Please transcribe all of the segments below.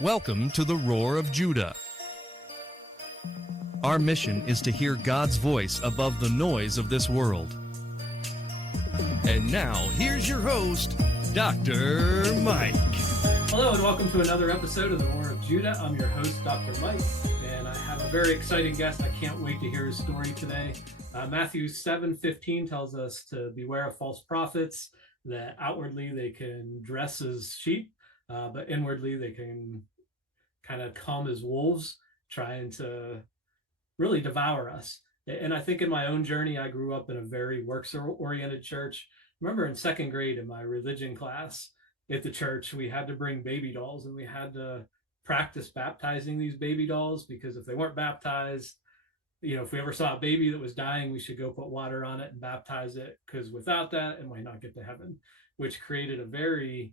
Welcome to the Roar of Judah. Our mission is to hear God's voice above the noise of this world. And now, here's your host, Dr. Mike. Hello and welcome to another episode of the Roar of Judah. I'm your host, Dr. Mike, and I have a very exciting guest. I can't wait to hear his story today. Matthew 7:15 tells us to beware of false prophets, that outwardly they can dress as sheep, but inwardly they can kind of come as wolves, trying to really devour us. And I think in my own journey, I grew up in a very works-oriented church. I remember in second grade in my religion class at the church, we had to bring baby dolls and we had to practice baptizing these baby dolls, because if they weren't baptized, if we ever saw a baby that was dying, we should go put water on it and baptize it, because without that, it might not get to heaven, which created a very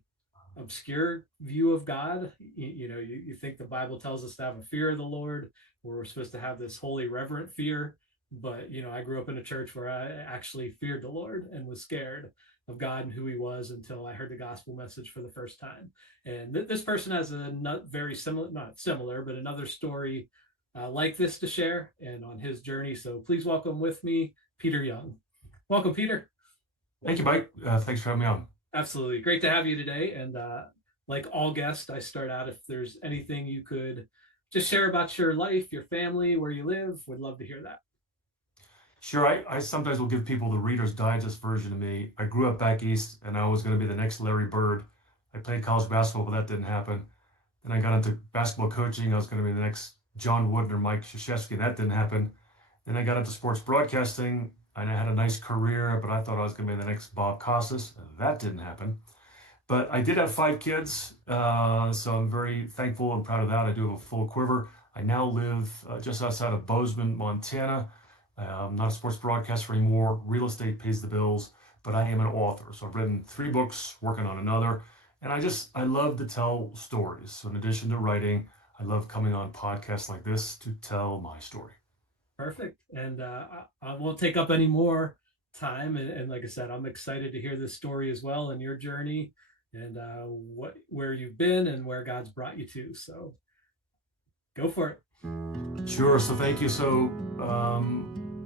obscure view of God. You think the Bible tells us to have a fear of the Lord, where we're supposed to have this holy, reverent fear. But, I grew up in a church where I actually feared the Lord and was scared of God and who he was until I heard the gospel message for the first time. And this person has a very similar, not similar, but another story like this to share and on his journey. So please welcome with me, Peter Young. Welcome, Peter. Thank you, Mike. Thanks for having me on. Absolutely. Great to have you today. And like all guests, I start out, if there's anything you could just share about your life, your family, where you live, would love to hear that. Sure. I sometimes will give people the Reader's Digest version of me. I grew up back east, and I was going to be the next Larry Bird. I played college basketball, but that didn't happen. Then I got into basketball coaching. I was going to be the next John Wooden or Mike Krzyzewski, and that didn't happen. Then I got into sports broadcasting, and I had a nice career, but I thought I was going to be the next Bob Costas. That didn't happen. But I did have 5 kids, so I'm very thankful and proud of that. I do have a full quiver. I now live just outside of Bozeman, Montana. I'm not a sports broadcaster anymore. Real estate pays the bills, but I am an author. So I've written 3 books, working on another. And I love to tell stories. So in addition to writing, I love coming on podcasts like this to tell my story. Perfect. And I won't take up any more time. And like I said, I'm excited to hear this story as well, and your journey, and where you've been and where God's brought you to. So go for it. Sure. So thank you. So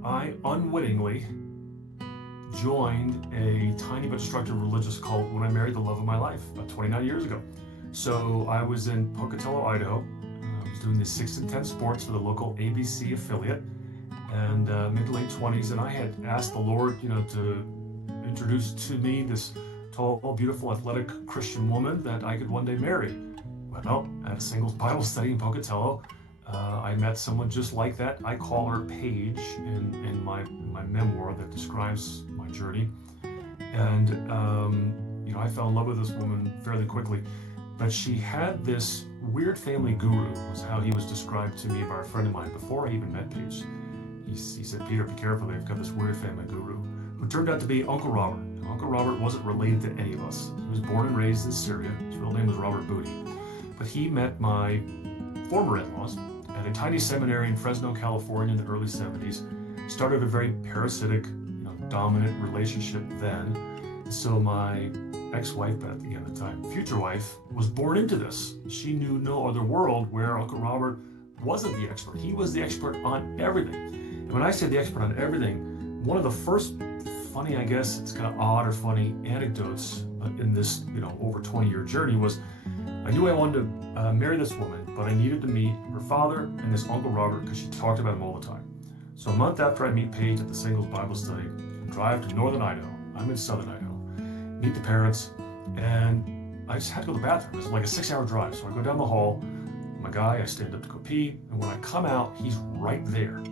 I unwittingly joined a tiny but destructive religious cult when I married the love of my life about 29 years ago. So I was in Pocatello, Idaho. I was doing the 6 and 10 sports for the local ABC affiliate, and mid to late 20s. And I had asked the Lord, to introduce to me this tall, beautiful, athletic Christian woman that I could one day marry. Well, at a singles Bible study in Pocatello, I met someone just like that. I call her Paige in my memoir that describes my journey. And, I fell in love with this woman fairly quickly. But she had this weird family guru, was how he was described to me by a friend of mine before I even met Paige. He said, "Peter, be careful, they've got this weird family guru," who turned out to be Uncle Robert. Now, Uncle Robert wasn't related to any of us. He was born and raised in Syria. His real name was Robert Booty. But he met my former in-laws at a tiny seminary in Fresno, California in the early 70s. Started a very parasitic, dominant relationship then. So my ex-wife, but at the end of the time, future wife, was born into this. She knew no other world where Uncle Robert wasn't the expert. He was the expert on everything. And when I say the expert on everything, one of the first funny, I guess it's kind of odd or funny anecdotes in this, over 20-year journey was, I knew I wanted to marry this woman, but I needed to meet her father and this Uncle Robert because she talked about him all the time. So a month after I meet Paige at the Singles Bible Study, drive to northern Idaho. I'm in southern Idaho. Meet the parents, and I just had to go to the bathroom. It's like a 6-hour drive. So I go down the hall, my guy, I stand up to go pee, and when I come out, he's right there,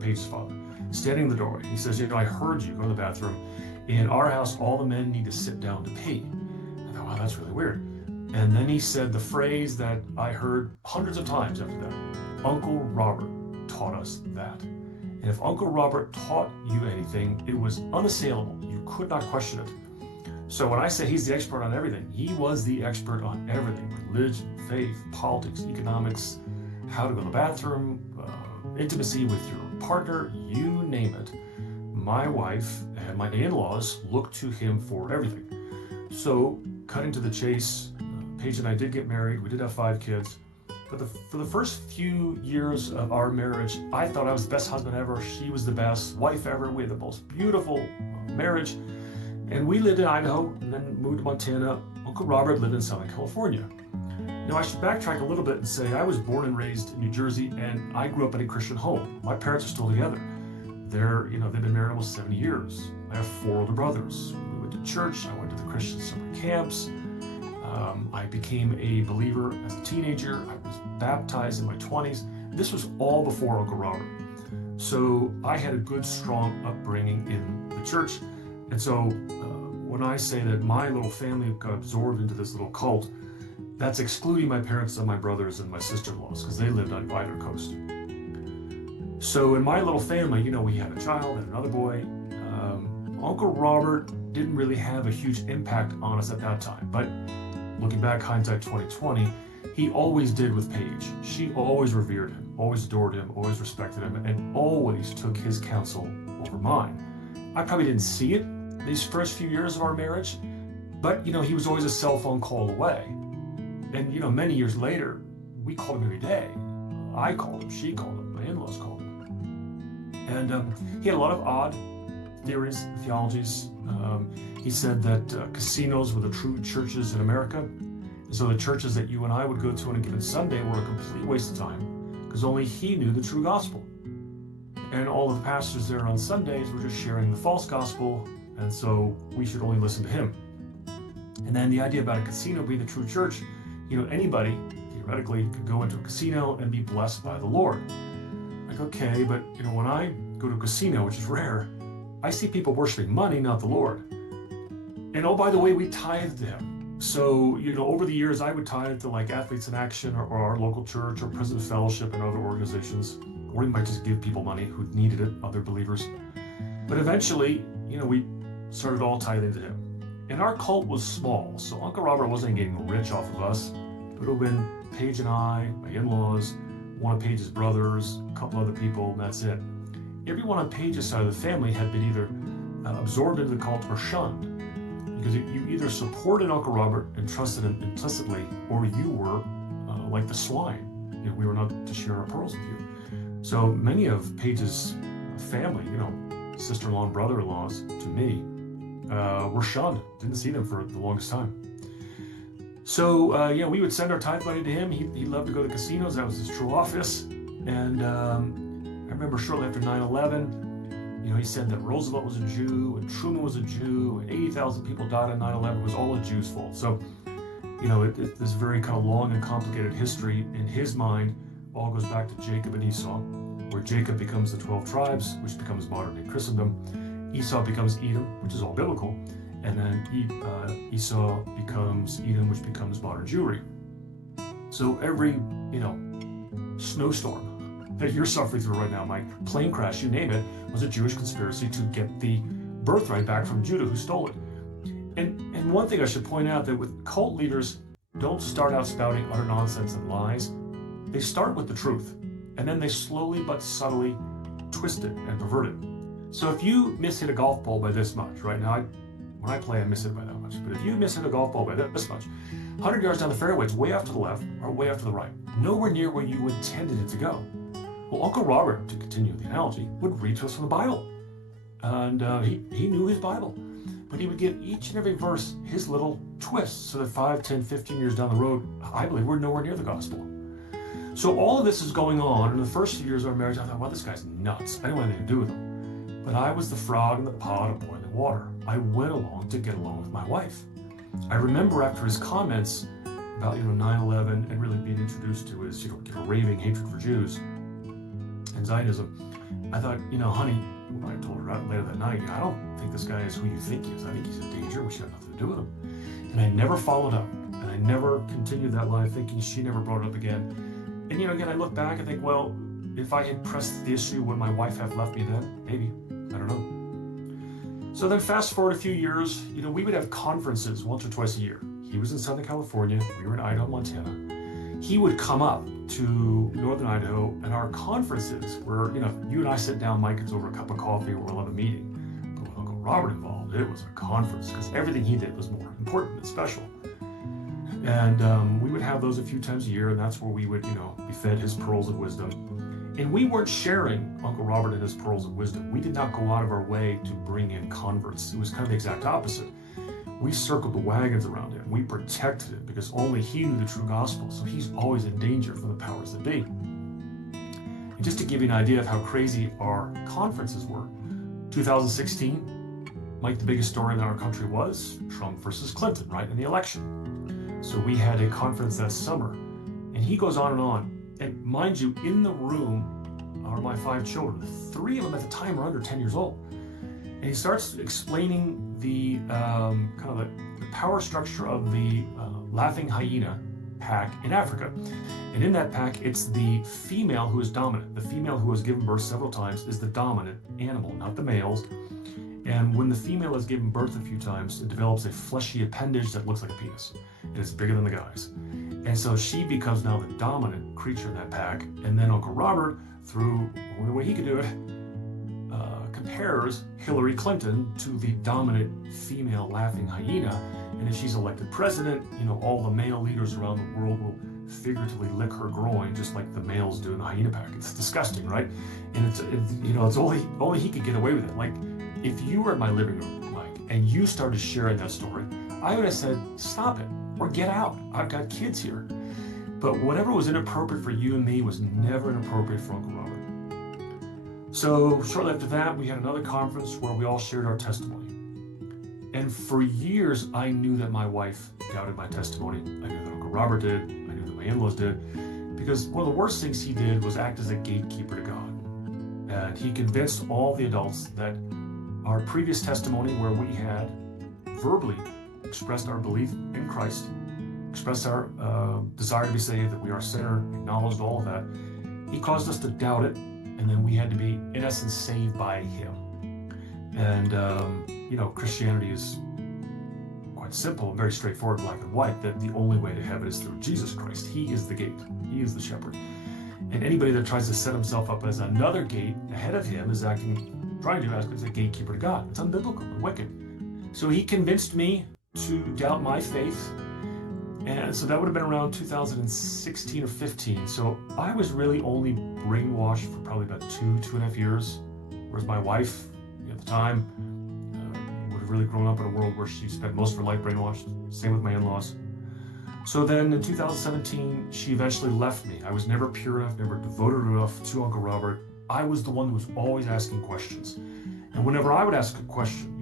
Paige's father, standing in the doorway. He says, I heard you go to the bathroom. In our house, all the men need to sit down to pee. I thought, wow, that's really weird. And then he said the phrase that I heard hundreds of times after that, Uncle Robert taught us that. And if Uncle Robert taught you anything, it was unassailable. You could not question it. So when I say he's the expert on everything, he was the expert on everything: religion, faith, politics, economics, how to go to the bathroom, intimacy with your partner, you name it. My wife and my in-laws looked to him for everything. So cutting to the chase, Paige and I did get married. We did have 5 kids. But for the first few years of our marriage, I thought I was the best husband ever. She was the best wife ever. We had the most beautiful marriage. And we lived in Idaho and then moved to Montana. Uncle Robert lived in Southern California. Now, I should backtrack a little bit and say I was born and raised in New Jersey, and I grew up in a Christian home. My parents are still together. They've been married almost 70 years. I have 4 older brothers. We went to church. I went to the Christian summer camps. I became a believer as a teenager. I was baptized in my 20s. This was all before Uncle Robert. So I had a good, strong upbringing in the church. And so when I say that my little family got absorbed into this little cult, that's excluding my parents and my brothers and my sister-in-laws, because they lived on either coast. So in my little family, we had a child and another boy. Uncle Robert didn't really have a huge impact on us at that time, but looking back, hindsight 2020, he always did with Paige. She always revered him, always adored him, always respected him, and always took his counsel over mine. I probably didn't see it these first few years of our marriage, but he was always a cell phone call away. And many years later, we called him every day. I called him, she called him, my in-laws called him. And he had a lot of odd theories, theologies. He said that casinos were the true churches in America. And so the churches that you and I would go to on a given Sunday were a complete waste of time, because only he knew the true gospel. And all of the pastors there on Sundays were just sharing the false gospel, and so we should only listen to him. And then the idea about a casino being the true church, anybody theoretically could go into a casino and be blessed by the Lord. Like, okay, but when I go to a casino, which is rare, I see people worshiping money, not the Lord. And oh, by the way, we tithe to him. So, over the years, I would tithe to like Athletes in Action or our local church or Prison Fellowship and other organizations, or we might just give people money who needed it, other believers. But eventually, we started all tithing to him. And our cult was small, so Uncle Robert wasn't getting rich off of us. It would have been Paige and I, my in-laws, one of Paige's brothers, a couple other people, and that's it. Everyone on Paige's side of the family had been either absorbed into the cult or shunned, because you either supported Uncle Robert and trusted him implicitly, or you were like the swine. We were not to share our pearls with you. So many of Paige's family, sister-in-law and brother-in-laws to me, were shunned. Didn't see them for the longest time. So we would send our tithe money to him. He loved to go to casinos. That was his true office. And I remember shortly after 9/11, he said that Roosevelt was a Jew and Truman was a Jew and 80,000 people died on 9/11. It was all a Jew's fault. So, this very kind of long and complicated history in his mind all goes back to Jacob and Esau, where Jacob becomes the 12 tribes, which becomes modern-day Christendom. Esau becomes Edom, which is all biblical, and then Esau becomes Edom, which becomes modern Jewry. So every, snowstorm that you're suffering through right now, Mike, plane crash, you name it, was a Jewish conspiracy to get the birthright back from Judah, who stole it. And one thing I should point out, that with cult leaders, don't start out spouting utter nonsense and lies. They start with the truth, and then they slowly but subtly twist it and pervert it. So if you miss-hit a golf ball by this much, right now, when I play, I miss it by that much. But if you miss-hit a golf ball by this much, 100 yards down the fairway, it's way off to the left or way off to the right, nowhere near where you intended it to go. Well, Uncle Robert, to continue the analogy, would read to us from the Bible. And he knew his Bible. But he would give each and every verse his little twist, so that 5, 10, 15 years down the road, I believe we're nowhere near the gospel. So all of this is going on. In the first few years of our marriage, I thought, well, this guy's nuts. I didn't want anything to do with him. But I was the frog in the pot of boiling water. I went along to get along with my wife. I remember after his comments about 9/11 and really being introduced to his raving hatred for Jews and Zionism, I thought, honey, when I told her later that night, I don't think this guy is who you think he is. I think he's a danger. We should have nothing to do with him. And I never followed up, and I never continued that line of thinking. She never brought it up again. And again, I look back and think, well, if I had pressed the issue, would my wife have left me then? Maybe. I don't know. So then fast forward a few years, we would have conferences once or twice a year. He was in Southern California. We were in Idaho, Montana. He would come up to Northern Idaho, and our conferences where, you and I sit down, Mike, it's over a cup of coffee, or we'll have a meeting. But with Uncle Robert involved, it was a conference, because everything he did was more important and special. And we would have those a few times a year, and that's where we would, be fed his pearls of wisdom. And we weren't sharing Uncle Robert and his pearls of wisdom. We did not go out of our way to bring in converts. It was kind of the exact opposite. We circled the wagons around him. We protected him because only he knew the true gospel. So he's always in danger from the powers that be. And just to give you an idea of how crazy our conferences were, 2016, Mike, the biggest story in our country was Trump versus Clinton, right, in the election. So we had a conference that summer, and he goes on and on. And mind you, in the room are my 5 children. 3 of them at the time are under 10 years old. And he starts explaining the kind of the power structure of the laughing hyena pack in Africa. And in that pack, it's the female who is dominant. The female who has given birth several times is the dominant animal, not the males. And when the female has given birth a few times, it develops a fleshy appendage that looks like a penis. And it's bigger than the guys. And so she becomes now the dominant creature in that pack. And then Uncle Robert, through the only way he could do it, compares Hillary Clinton to the dominant female laughing hyena. And if she's elected president, all the male leaders around the world will figuratively lick her groin just like the males do in the hyena pack. It's disgusting, right? And it's only he could get away with it. Like, if you were in my living room, Mike, and you started sharing that story, I would have said, stop it, or get out. I've got kids here. But whatever was inappropriate for you and me was never inappropriate for Uncle Robert. So shortly after that, we had another conference where we all shared our testimony. And for years, I knew that my wife doubted my testimony. I knew that Uncle Robert did. I knew that my in-laws did. Because one of the worst things he did was act as a gatekeeper to God. And he convinced all the adults that our previous testimony, where we had verbally expressed our belief in Christ, expressed our desire to be saved, that we are a sinner, acknowledged all of that, he caused us to doubt it. And then we had to be, in essence, saved by him. And, Christianity is quite simple and very straightforward, black and white, that the only way to heaven is through Jesus Christ. He is the gate. He is the shepherd. And anybody that tries to set himself up as another gate ahead of him is trying to act as a gatekeeper to God. It's unbiblical and wicked. So he convinced me to doubt my faith. And so that would have been around 2016 or 15. So I was really only brainwashed for probably about 2.5 years. Whereas my wife, at the time, would have really grown up in a world where she spent most of her life brainwashed. Same with my in-laws. So then in 2017, she eventually left me. I was never pure enough, never devoted enough to Uncle Robert. I was the one who was always asking questions. And whenever I would ask a question,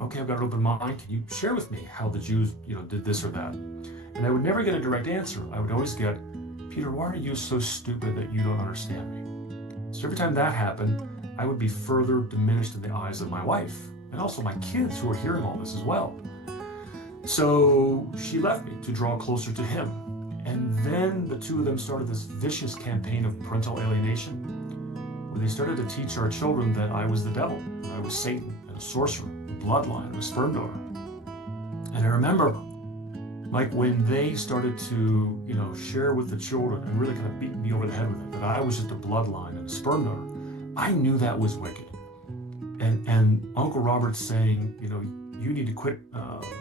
okay, I've got an open mind. Can you share with me how the Jews, did this or that? And I would never get a direct answer. I would always get, Peter, why are you so stupid that you don't understand me? So every time that happened, I would be further diminished in the eyes of my wife and also my kids who are hearing all this as well. So she left me to draw closer to him. And then the two of them started this vicious campaign of parental alienation, where they started to teach our children that I was the devil, I was Satan, and a sorcerer, bloodline, a sperm donor. And I remember, Mike, when they started to, share with the children and really kind of beat me over the head with it, that I was just a bloodline and a sperm donor, I knew that was wicked. And Uncle Robert saying, you need to quit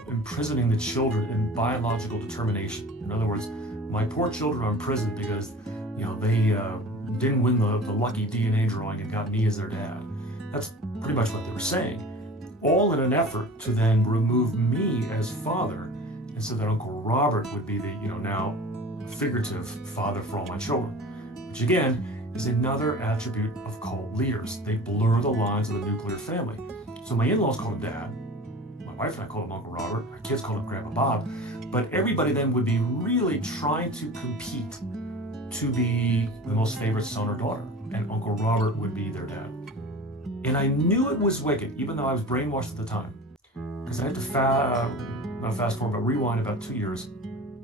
imprisoning the children in biological determination. In other words, my poor children are in prison because, they didn't win the lucky DNA drawing and got me as their dad. That's pretty much what they were saying. All in an effort to then remove me as father, and so that Uncle Robert would be the, now figurative father for all my children, which again is another attribute of cult leaders. They blur the lines of the nuclear family. So my in-laws called him Dad. My wife and I called him Uncle Robert. Our kids called him Grandpa Bob. But everybody then would be really trying to compete to be the most favorite son or daughter, and Uncle Robert would be their dad. And I knew it was wicked, even though I was brainwashed at the time. Because I had to not fast forward, but rewind about 2 years.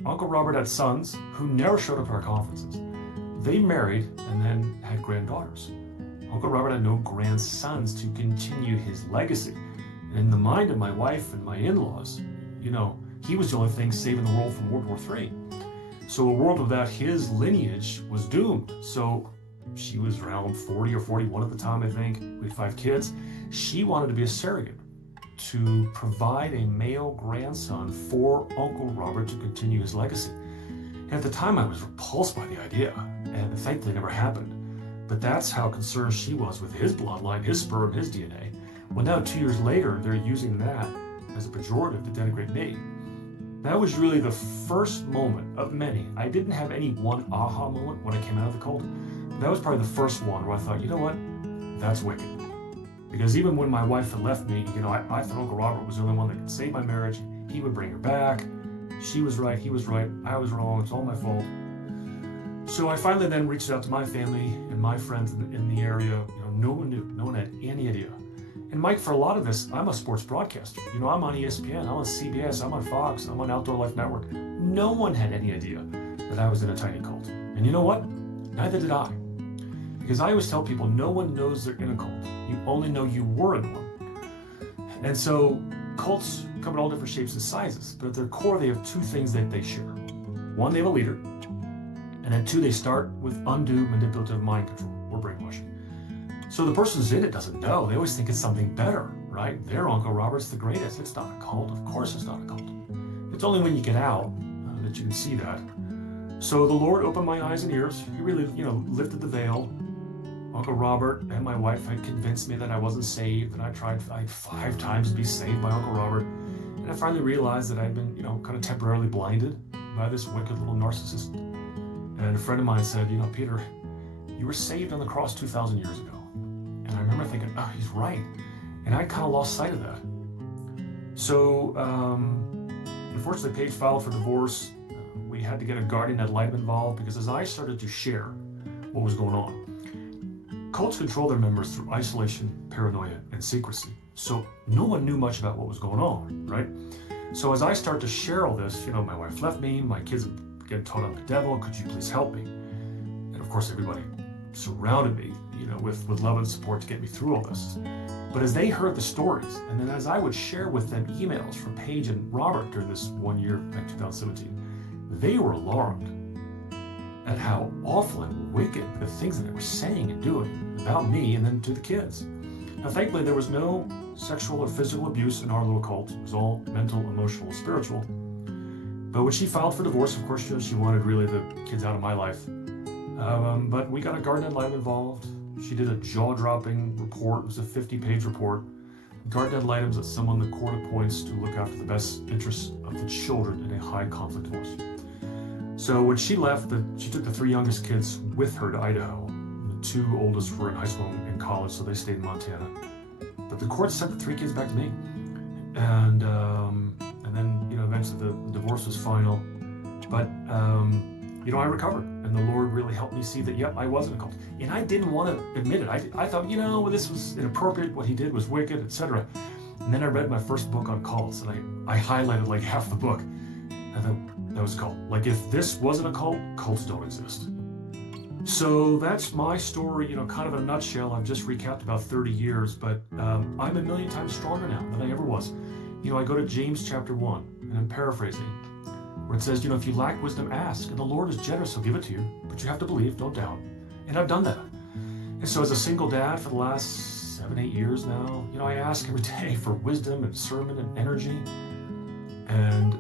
Uncle Robert had sons who never showed up at our conferences. They married and then had granddaughters. Uncle Robert had no grandsons to continue his legacy. And in the mind of my wife and my in-laws, he was the only thing saving the world from World War III. So a world without his lineage was doomed. So she was around 40 or 41 at the time, I think. We had 5 kids. She wanted to be a surrogate. to provide a male grandson for Uncle Robert to continue his legacy. And at the time, I was repulsed by the idea, and thankfully it never happened. But that's how concerned she was with his bloodline, his sperm, his DNA. Well, now 2 years later, they're using that as a pejorative to denigrate me. That was really the first moment of many. I didn't have any one aha moment when I came out of the cult. That was probably the first one where I thought, you know what, that's wicked. Because even when my wife had left me, I thought Uncle Robert was the only one that could save my marriage. He would bring her back. She was right, he was right, I was wrong, it's all my fault. So I finally then reached out to my family and my friends in the area. No one knew, no one had any idea. And Mike, for a lot of this, I'm a sports broadcaster. I'm on ESPN, I'm on CBS, I'm on Fox, I'm on Outdoor Life Network. No one had any idea that I was in a tiny cult. And you know what? Neither did I. Because I always tell people, no one knows they're in a cult. You only know you were in one. And so cults come in all different shapes and sizes, but at their core, they have two things that they share. One, they have a leader. And then two, they start with undue manipulative mind control or brainwashing. So the person who's in it doesn't know. They always think it's something better, right? Their Uncle Robert's the greatest. It's not a cult. Of course it's not a cult. It's only when you get out that you can see that. So the Lord opened my eyes and ears. He really, lifted the veil. Uncle Robert and my wife had convinced me that I wasn't saved, and I tried 5 times to be saved by Uncle Robert. And I finally realized that I'd been, kind of temporarily blinded by this wicked little narcissist. And a friend of mine said, Peter, you were saved on the cross 2,000 years ago. And I remember thinking, oh, he's right. And I kind of lost sight of that. So, unfortunately, Paige filed for divorce. We had to get a guardian ad litem involved because as I started to share what was going on, cults control their members through isolation, paranoia, and secrecy. So no one knew much about what was going on, right? So as I start to share all this, my wife left me, my kids are getting taught I'm the devil, could you please help me? And of course, everybody surrounded me, with love and support to get me through all this. But as they heard the stories, and then as I would share with them emails from Paige and Robert during this 1 year, back 2017, they were alarmed at how awful and wicked the things that they were saying and doing about me and then to the kids. Now, thankfully, there was no sexual or physical abuse in our little cult. It was all mental, emotional, spiritual. But when she filed for divorce, of course, she wanted really the kids out of my life. But we got a guardian ad litem involved. She did a jaw-dropping report. It was a 50-page report. Guardian ad litem is someone the court appoints to look after the best interests of the children in a high-conflict divorce. So when she left, she took the 3 youngest kids with her to Idaho. The 2 oldest were in high school and college, so they stayed in Montana. But the court sent the 3 kids back to me. And then, eventually the divorce was final. But, I recovered. And the Lord really helped me see that, yep, I was in a cult. And I didn't want to admit it. I thought, this was inappropriate. What he did was wicked, etc. And then I read my first book on cults, and I highlighted like half the book. I thought, that was a cult. Like, if this wasn't a cult, cults don't exist. So that's my story, kind of in a nutshell. I've just recapped about 30 years, but I'm 1,000,000 times stronger now than I ever was. I go to James chapter 1, and I'm paraphrasing, where it says, if you lack wisdom, ask, and the Lord is generous, he'll give it to you, but you have to believe, don't doubt. And I've done that. And so as a single dad for the last 7-8 years now, I ask every day for wisdom and sermon and energy. And,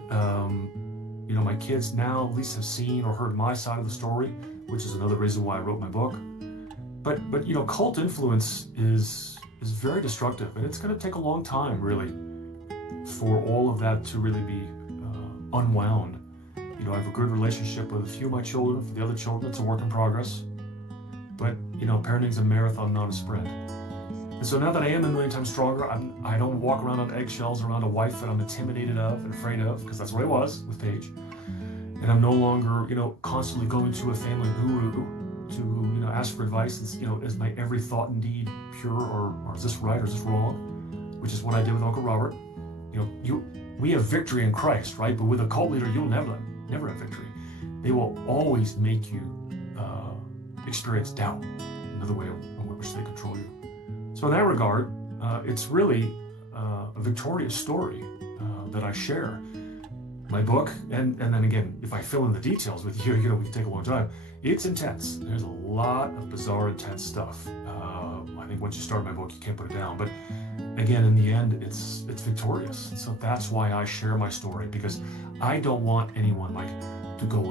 my kids now at least have seen or heard my side of the story, which is another reason why I wrote my book. But cult influence is very destructive, and it's going to take a long time, really, for all of that to really be unwound. I have a good relationship with a few of my children. For the other children, it's a work in progress. But, parenting's a marathon, not a sprint. And so now that I am 1,000,000 times stronger, I don't walk around on eggshells around a wife that I'm intimidated of and afraid of, because that's what I was with Paige. And I'm no longer, constantly going to a family guru to, ask for advice. Is my every thought and deed pure, or is this right or is this wrong? Which is what I did with Uncle Robert. We have victory in Christ, right? But with a cult leader, you'll never have victory. They will always make you experience doubt, another way in which they control you. So in that regard, it's really a victorious story that I share. My book, and then again, if I fill in the details with you, we can take a long time. It's intense. There's a lot of bizarre, intense stuff. I think once you start my book, you can't put it down. But again, in the end, it's victorious. So that's why I share my story, because I don't want anyone to go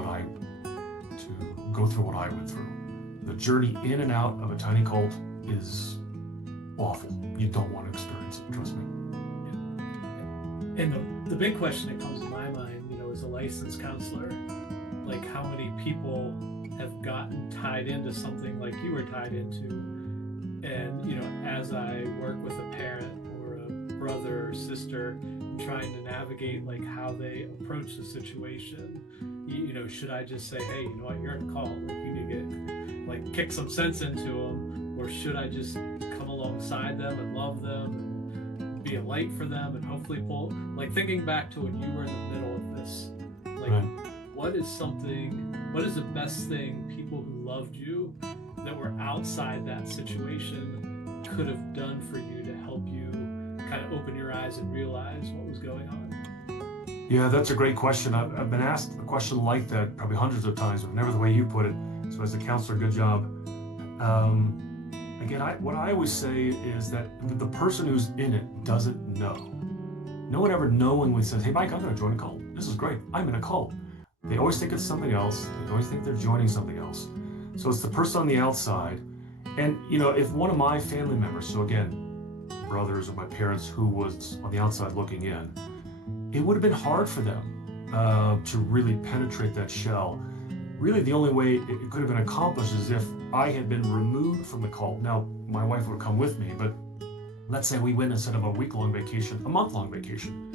through what I went through. The journey in and out of a tiny cult is awful. You don't want to experience it, trust me. And the big question that comes to my mind, as a licensed counselor, like how many people have gotten tied into something like you were tied into. And, as I work with a parent or a brother or sister, trying to navigate like how they approach the situation, should I just say, hey, you know what, you're in a cult, like you need to get, kick some sense into them, or should I just come alongside them and love them and be a light for them and hopefully pull, thinking back to when you were in the middle of this, Right. what is the best thing people who loved you that were outside that situation could have done for you to help you kind of open your eyes and realize what was going on? Yeah, that's a great question. I've been asked a question like that probably hundreds of times, but never the way you put it. So as a counselor, good job. Again, what I always say is that the person who's in it doesn't know. No one ever knowingly says, hey, Mike, I'm going to join a cult. This is great. I'm in a cult. They always think it's something else. They always think they're joining something else. So it's the person on the outside. And, if one of my family members, so again, brothers or my parents who was on the outside looking in, it would have been hard for them to really penetrate that shell. Really, the only way it could have been accomplished is if I had been removed from the cult. Now, my wife would come with me, but let's say we went instead of a week-long vacation, a month-long vacation.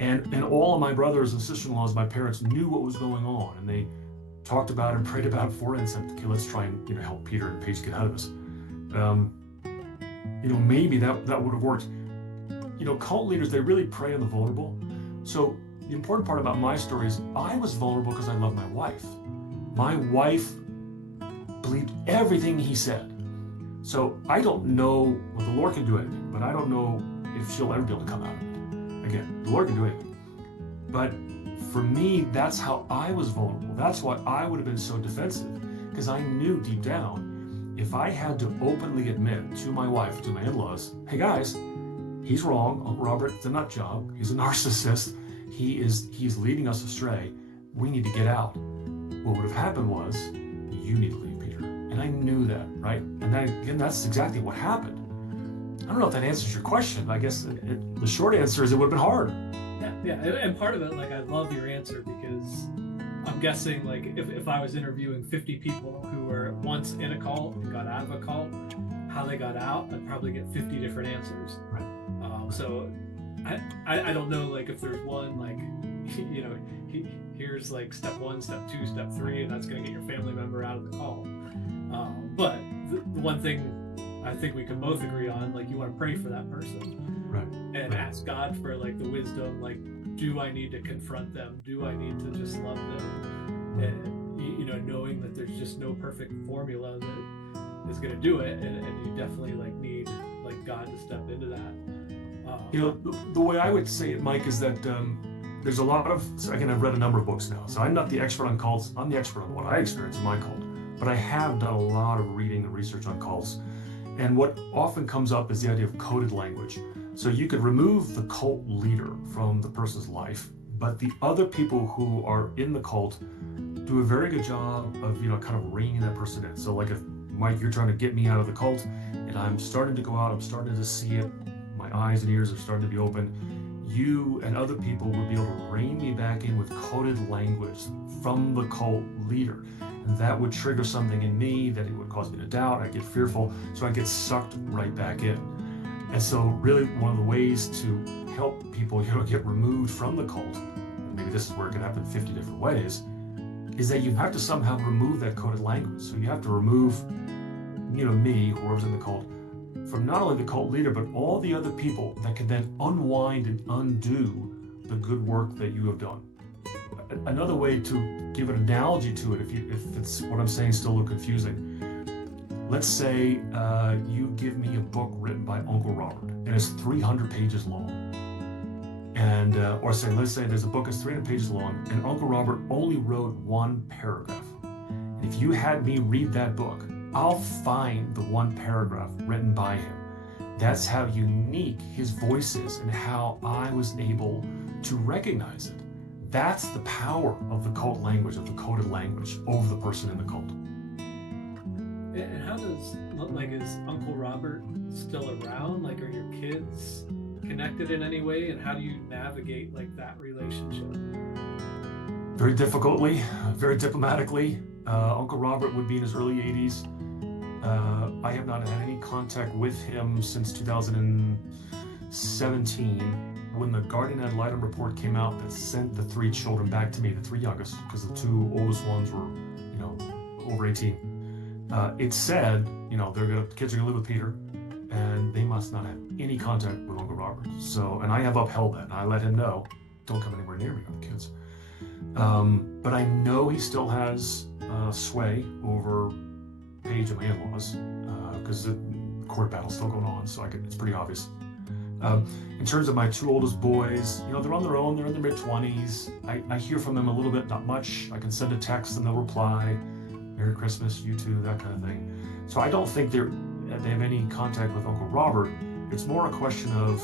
And all of my brothers and sister-in-laws, my parents knew what was going on, and they talked about it and prayed about it for it and said, okay, let's try and help Peter and Paige get out of this. Maybe that would have worked. Cult leaders, they really prey on the vulnerable. So the important part about my story is I was vulnerable because I love my wife. My wife believed everything he said. So I don't know, well, the Lord can do anything, but I don't know if she'll ever be able to come out of it. Again, the Lord can do anything. But for me, that's how I was vulnerable. That's why I would have been so defensive, because I knew deep down, if I had to openly admit to my wife, to my in-laws, hey guys, he's wrong. Uncle Robert's a nut job. He's a narcissist. He's leading us astray. We need to get out. What would have happened was, you need to leave, Peter. And I knew that, right? And then, again, that's exactly what happened. I don't know if that answers your question. I guess the short answer is it would have been hard. Yeah. And part of it, I love your answer, because I'm guessing, if I was interviewing 50 people who were once in a cult and got out of a cult, how they got out, I'd probably get 50 different answers. Right. So I don't know, if there's one, here's step 1, step 2, step 3, and that's going to get your family member out of the cult. But the one thing I think we can both agree on, you want to pray for that person. Right. And ask God for the wisdom, do I need to confront them? Do I need to just love them? And knowing that there's just no perfect formula that is going to do it, and you definitely need God to step into that. The way I would say it, Mike, is that there's a lot of, so again, I've read a number of books now, so I'm not the expert on cults. I'm the expert on what I experienced in my cult, but I have done a lot of reading and research on cults. And what often comes up is the idea of coded language. So you could remove the cult leader from the person's life, but the other people who are in the cult do a very good job of, kind of reining that person in. So if, Mike, you're trying to get me out of the cult, and I'm starting to go out, I'm starting to see it, my eyes and ears are starting to be open, you and other people would be able to rein me back in with coded language from the cult leader. And that would trigger something in me that it would cause me to doubt. I get fearful, so I get sucked right back in. And so really one of the ways to help people, get removed from the cult, and maybe this is where it can happen 50 different ways, is that you have to somehow remove that coded language. So you have to remove, me, whoever's in the cult, from not only the cult leader, but all the other people that can then unwind and undo the good work that you have done. Another way to give an analogy to it, if it's what I'm saying still a little confusing, let's say you give me a book written by Uncle Robert, and it's 300 pages long. And, let's say there's a book that's 300 pages long, and Uncle Robert only wrote one paragraph. And if you had me read that book, I'll find the one paragraph written by him. That's how unique his voice is and how I was able to recognize it. That's the power of the cult language, of the coded language over the person in the cult. And how does, like, is Uncle Robert still around? Like, are your kids connected in any way? And how do you navigate like that relationship? Very difficultly, very diplomatically. Uncle Robert would be in his early 80s. I have not had any contact with him since 2017, when the Guardian ad litem report came out that sent the 3 children back to me, the 3 youngest, because the 2 oldest ones were, over 18. It said, the kids are gonna live with Peter, and they must not have any contact with Uncle Robert. So, and I have upheld that. And I let him know, don't come anywhere near me with the kids. But I know he still has sway over Paige and my in-laws, because the court battle's still going on, so it's pretty obvious. In terms of my 2 oldest boys, they're on their own, they're in their mid-20s. I hear from them a little bit, not much. I can send a text and they'll reply, Merry Christmas, you too, that kind of thing. So I don't think they have any contact with Uncle Robert. It's more a question of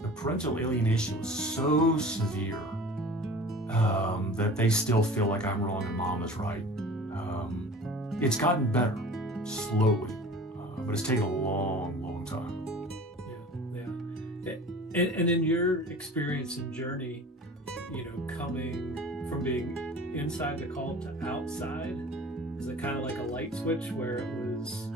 the parental alienation was so severe that they still feel like I'm wrong and Mom is right. It's gotten better, slowly, but it's taken a long, long time. Yeah. And in your experience and journey, coming from being inside the cult to outside, is it kind of like a light switch where it was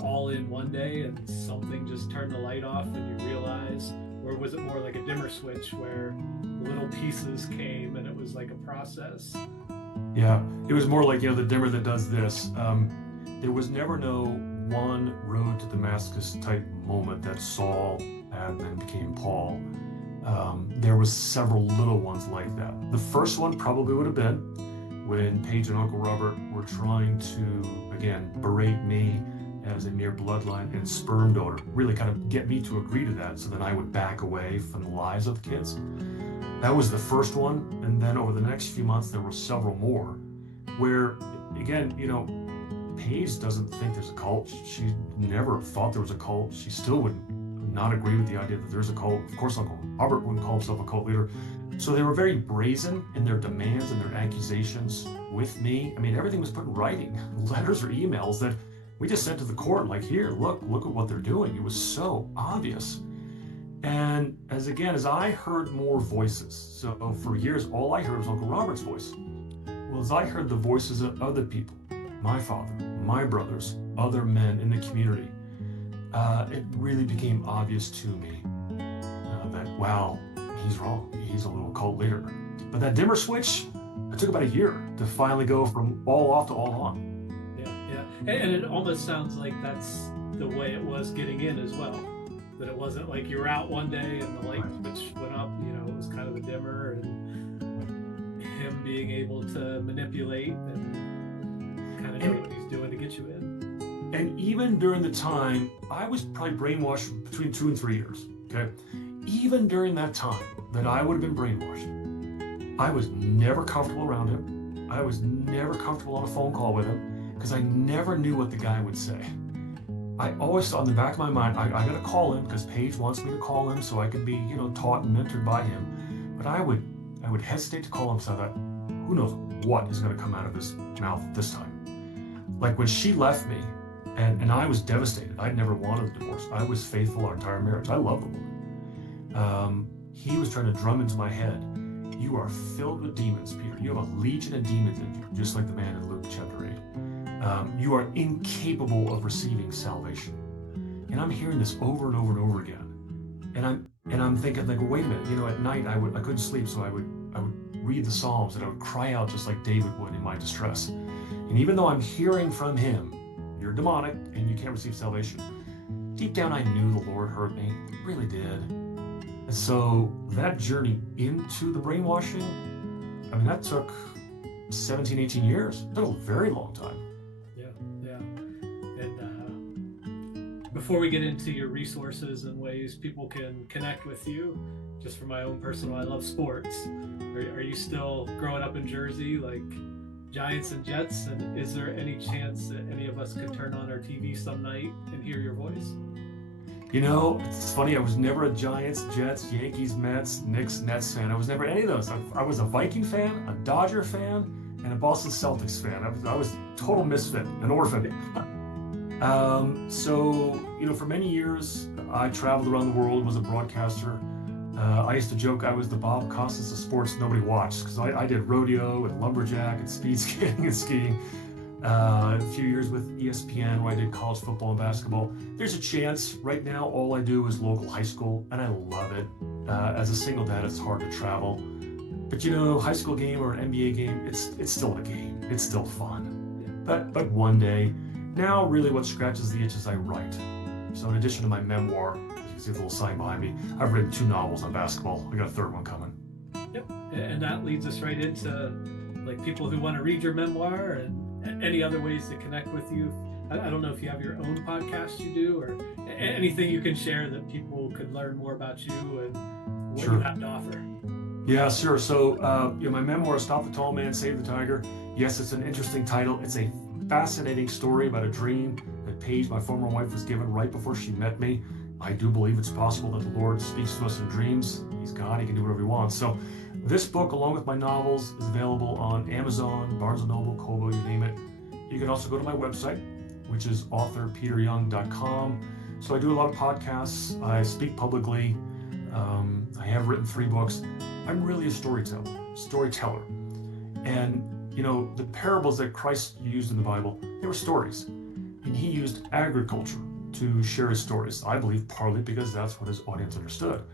all in one day and something just turned the light off and you realize, or was it more like a dimmer switch where little pieces came and it was like a process? Yeah, it was more like, the dimmer that does this. There was never no one road to Damascus type moment that Saul and then became Paul. There was several little ones like that. The first one probably would have been when Paige and Uncle Robert were trying to, again, berate me as a mere bloodline and sperm donor, really kind of get me to agree to that so that I would back away from the lives of the kids. That was the first one, and then over the next few months there were several more where, again, Paige doesn't think there's a cult. She never thought there was a cult. She still would not agree with the idea that there's a cult. Of course, Uncle Robert wouldn't call himself a cult leader. So they were very brazen in their demands and their accusations with me. I mean, everything was put in writing, letters or emails that we just sent to the court, like, here, look at what they're doing. It was so obvious. And as I heard more voices, so for years, all I heard was Uncle Robert's voice. Well, as I heard the voices of other people, my father, my brothers, other men in the community, it really became obvious to me that, wow, he's wrong. He's a little cult leader. But that dimmer switch, it took about a year to finally go from all off to all on. Yeah. And it almost sounds like that's the way it was getting in as well. That it wasn't like you were out one day and the light switch went up, it was kind of a dimmer, and him being able to manipulate and kind of know what he's doing to get you in. And even during the time, I was probably brainwashed between 2 and 3 years, okay? Even during that time that I would have been brainwashed, I was never comfortable around him. I was never comfortable on a phone call with him because I never knew what the guy would say. I always thought in the back of my mind, I got to call him because Paige wants me to call him so I can be, taught and mentored by him. But I would hesitate to call him because I thought, who knows what is going to come out of his mouth this time. Like when she left me, and I was devastated. I'd never wanted a divorce. I was faithful our entire marriage. I love the woman. He was trying to drum into my head, you are filled with demons, Peter. You have a legion of demons in you, just like the man in Luke chapter 8. You are incapable of receiving salvation. And I'm hearing this over and over and over again. And I'm thinking, like, well, wait a minute, at night I couldn't sleep, so I would read the Psalms and I would cry out just like David would in my distress. And even though I'm hearing from him, you're demonic and you can't receive salvation, deep down I knew the Lord heard me, really did. And so that journey into the brainwashing, that took 17, 18 years. It took a very long time. Yeah. And before we get into your resources and ways people can connect with you, just for my own personal, I love sports. Are you still growing up in Jersey, like Giants and Jets? And is there any chance that any of us could turn on our TV some night and hear your voice? It's funny. I was never a Giants, Jets, Yankees, Mets, Knicks, Nets fan. I was never any of those. I was a Viking fan, a Dodger fan, and a Boston Celtics fan. I was total misfit, an orphan. For many years, I traveled around the world, was a broadcaster. I used to joke I was the Bob Costas of sports nobody watched, because I did rodeo and lumberjack and speed skating and skiing. A few years with ESPN where I did college football and basketball. There's a chance. Right now, all I do is local high school, and I love it. As a single dad, it's hard to travel. But high school game or an NBA game, it's still a game. It's still fun. But one day, now really what scratches the itch is I write. So in addition to my memoir, you can see the little sign behind me, I've written 2 novels on basketball. I got a 3rd one coming. Yep, and that leads us right into people who want to read your memoir and any other ways to connect with you. I don't know if you have your own podcast you do, or anything you can share that people could learn more about you and what you have to offer. Yeah, sure. So, my memoir, Stop the Tall Man, Save the Tiger. Yes, it's an interesting title. It's a fascinating story about a dream that Paige, my former wife, was given right before she met me. I do believe it's possible that the Lord speaks to us in dreams. He's God, he can do whatever he wants. So this book, along with my novels, is available on Amazon, Barnes & Noble, Kobo, you name it. You can also go to my website, which is authorpeteryoung.com. So I do a lot of podcasts. I speak publicly. I have written 3 books. I'm really a storyteller. And, the parables that Christ used in the Bible, they were stories. And he used agriculture to share his stories. I believe partly because that's what his audience understood.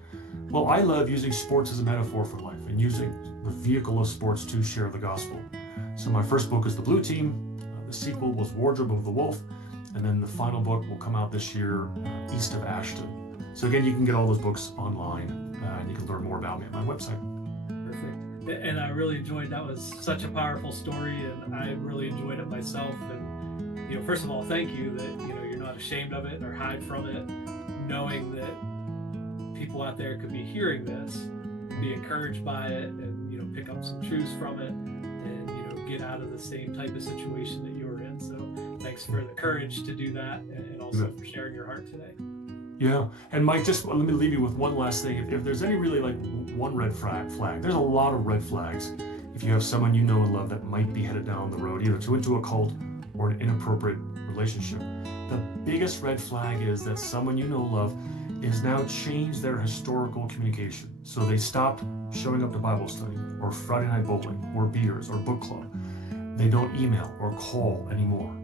Well, I love using sports as a metaphor for life and using the vehicle of sports to share the gospel. So my first book is The Blue Team. The sequel was Wardrobe of the Wolf. And then the final book will come out this year, East of Ashton. So again, you can get all those books online and you can learn more about me at my website. Perfect. And I really enjoyed, that was such a powerful story, and I really enjoyed it myself. And, first of all, thank you that, you're not ashamed of it or hide from it, knowing that people out there could be hearing this, be encouraged by it, and, pick up some truths from it, and, get out of the same type of situation that you were in. So thanks for the courage to do that, and also for sharing your heart today. Yeah, and Mike, just let me leave you with one last thing. If there's any really one red flag, there's a lot of red flags. If you have someone you know and love that might be headed down the road, either into a cult or an inappropriate relationship, the biggest red flag is that someone you know love is now changed their historical communication. So they stopped showing up to Bible study or Friday night bowling or beers or book club. They don't email or call anymore.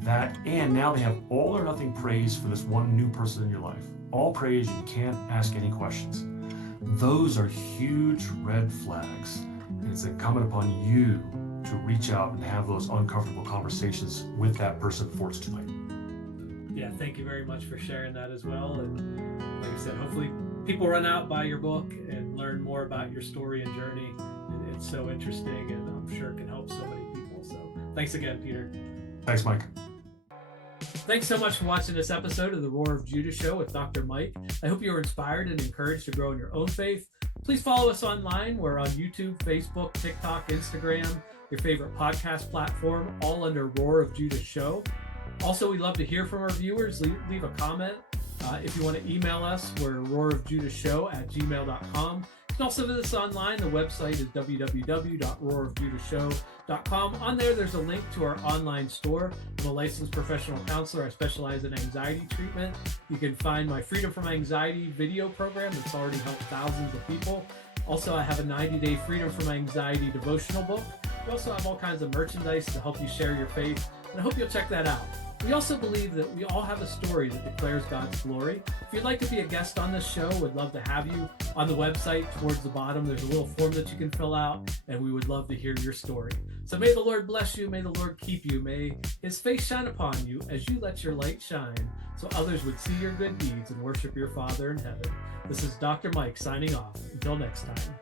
That, and now they have all or nothing praise for this one new person in your life. All praise, you can't ask any questions. Those are huge red flags. And it's incumbent upon you to reach out and have those uncomfortable conversations with that person before it's too late. Yeah, thank you very much for sharing that as well. And like I said, hopefully people run out, buy your book, and learn more about your story and journey. It's so interesting, and I'm sure it can help so many people. So thanks again, Peter. Thanks, Mike. Thanks so much for watching this episode of the Roar of Judah Show with Dr. Mike. I hope you were inspired and encouraged to grow in your own faith. Please follow us online. We're on YouTube, Facebook, TikTok, Instagram, your favorite podcast platform, all under Roar of Judah Show. Also, we'd love to hear from our viewers. Leave a comment. If you want to email us, we're roarofjudahshow@gmail.com. You can also visit us online. The website is www.roarofjudahshow.com. On there's a link to our online store. I'm a licensed professional counselor. I specialize in anxiety treatment. You can find my Freedom from Anxiety video program that's already helped thousands of people. Also, I have a 90-day Freedom from Anxiety devotional book. We also have all kinds of merchandise to help you share your faith, and I hope you'll check that out. We also believe that we all have a story that declares God's glory. If you'd like to be a guest on this show, we'd love to have you. On the website, towards the bottom, there's a little form that you can fill out, and we would love to hear your story. So may the Lord bless you, may the Lord keep you, may his face shine upon you as you let your light shine, so others would see your good deeds and worship your Father in heaven. This is Dr. Mike signing off. Until next time.